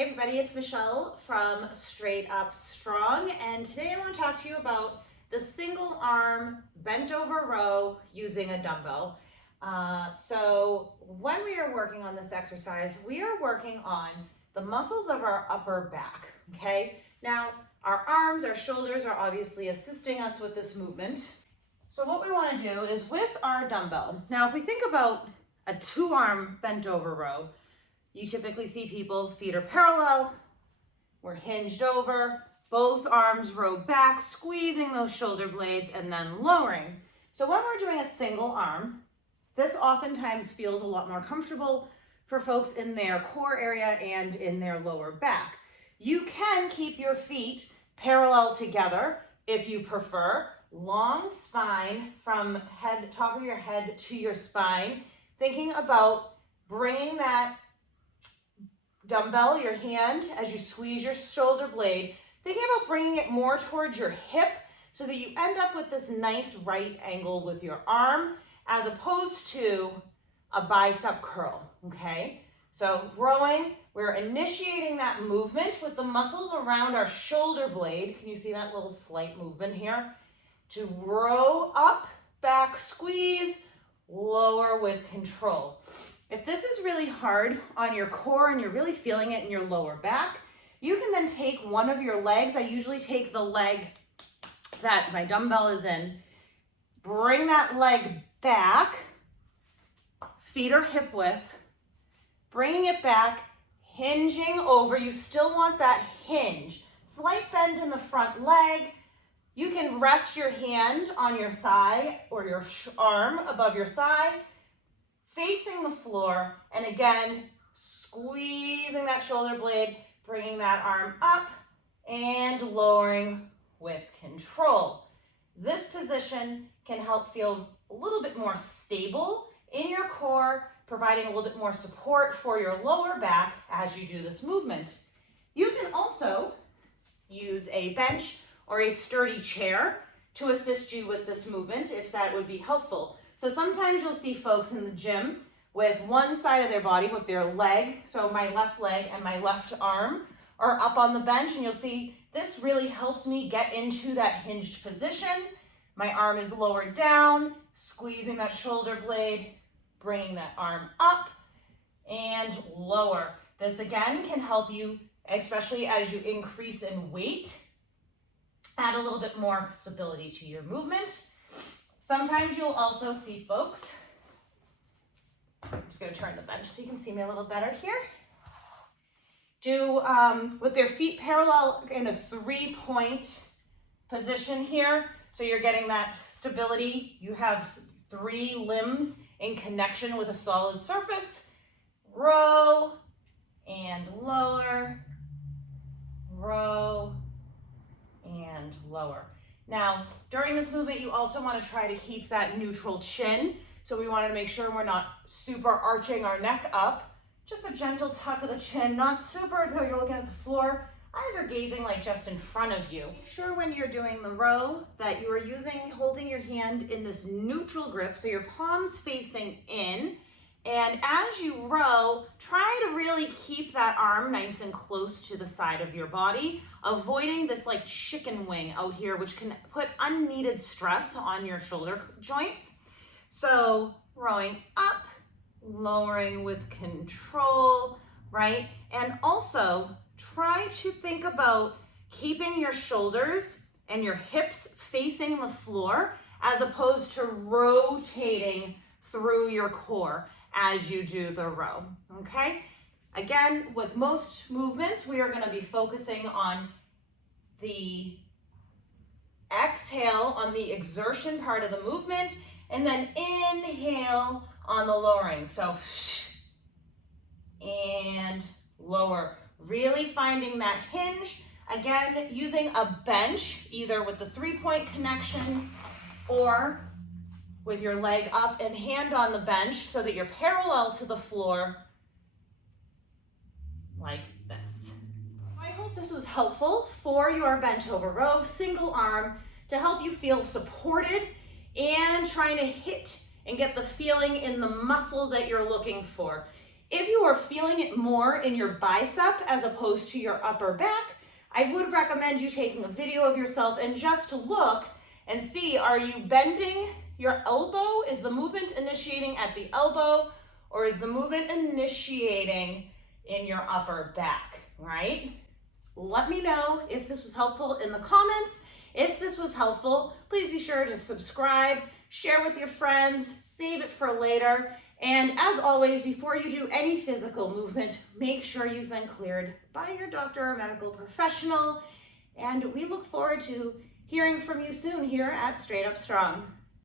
Hey everybody, it's Michelle from Straight Up Strong, and today I want to talk to you about the single arm bent over row using a dumbbell. So when we are working on this exercise, we are working on the muscles of our upper back, okay? Now, our arms, our shoulders are obviously assisting us with this movement. So what we want to do is with our dumbbell, now if we think about a two-arm bent over row, you typically see people, feet are parallel, we're hinged over, both arms row back, squeezing those shoulder blades and then lowering. So when we're doing a single arm, this oftentimes feels a lot more comfortable for folks in their core area and in their lower back. You can keep your feet parallel together if you prefer. Long spine from top of your head to your spine, thinking about bringing that dumbbell, your hand, as you squeeze your shoulder blade, thinking about bringing it more towards your hip so that you end up with this nice right angle with your arm as opposed to a bicep curl, okay? So rowing, we're initiating that movement with the muscles around our shoulder blade. Can you see that little slight movement here? To row up, back, squeeze, lower with control. If this is really hard on your core and you're really feeling it in your lower back, you can then take one of your legs. I usually take the leg that my dumbbell is in, bring that leg back, feet are hip width, bringing it back, hinging over. You still want that hinge. Slight bend in the front leg. You can rest your hand on your thigh or your arm above your thigh, facing the floor, and again, squeezing that shoulder blade, bringing that arm up and lowering with control. This position can help feel a little bit more stable in your core, providing a little bit more support for your lower back as you do this movement. You can also use a bench or a sturdy chair to assist you with this movement if that would be helpful. So sometimes you'll see folks in the gym with one side of their body with their leg, so my left leg and my left arm are up on the bench, and you'll see this really helps me get into that hinged position. My arm is lowered down, squeezing that shoulder blade, bringing that arm up and lower. This again can help you, especially as you increase in weight, add a little bit more stability to your movement. Sometimes you'll also see folks, I'm just going to turn the bench so you can see me a little better here, do with their feet parallel in a 3-point position here. So you're getting that stability. You have 3 limbs in connection with a solid surface. Row and lower, row and lower. Now, during this movement, you also want to try to keep that neutral chin. So we want to make sure we're not super arching our neck up. Just a gentle tuck of the chin, not super until you're looking at the floor. Eyes are gazing like just in front of you. Make sure when you're doing the row that you are holding your hand in this neutral grip, so your palms facing in. And as you row, try to really keep that arm nice and close to the side of your body, avoiding this like chicken wing out here, which can put unneeded stress on your shoulder joints. So rowing up, lowering with control, right? And also try to think about keeping your shoulders and your hips facing the floor as opposed to rotating through your core as you do the row, okay? Again, with most movements, we are going to be focusing on the exhale on the exertion part of the movement, and then inhale on the lowering. So, and lower. Really finding that hinge. Again, using a bench, either with the 3-point connection or with your leg up and hand on the bench so that you're parallel to the floor like this. I hope this was helpful for your bent over row, single arm, to help you feel supported and trying to hit and get the feeling in the muscle that you're looking for. If you are feeling it more in your bicep as opposed to your upper back, I would recommend you taking a video of yourself and just look and see, are you bending your elbow? Is the movement initiating at the elbow, or is the movement initiating in your upper back, right? Let me know if this was helpful in the comments. If this was helpful, please be sure to subscribe, share with your friends, save it for later. And as always, before you do any physical movement, make sure you've been cleared by your doctor or medical professional. And we look forward to hearing from you soon here at Straight Up Strong.